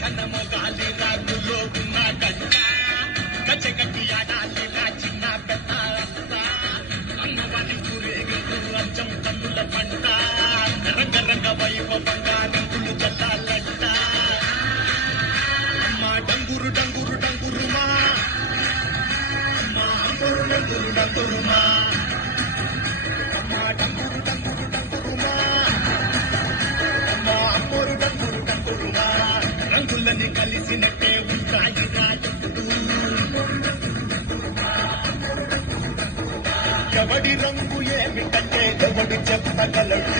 ఘనమొగాలి రాగులో ఉన్న గంట గచ్చగట్టి ఆడాలి నా చిన్న పెద్ద అన్నవారి ఊరేగదు అచ్చం కన్నుల పంట రంగ రంగ వైభవంగా రంగులు చల్లాలంట మా డంగురు డంగురు డంగురుమా మా అంగురు డంగురు డంగురుమా మా డంగురు డంగురు డంగురుమా మా అమ్మోరు డంగురు డంగురుమా రంగులని కలిసినట్టే ఉంటాయి రాజుడు ఎవడి రంగు ఏమిటంటే ఎవడు చెప్పగలడు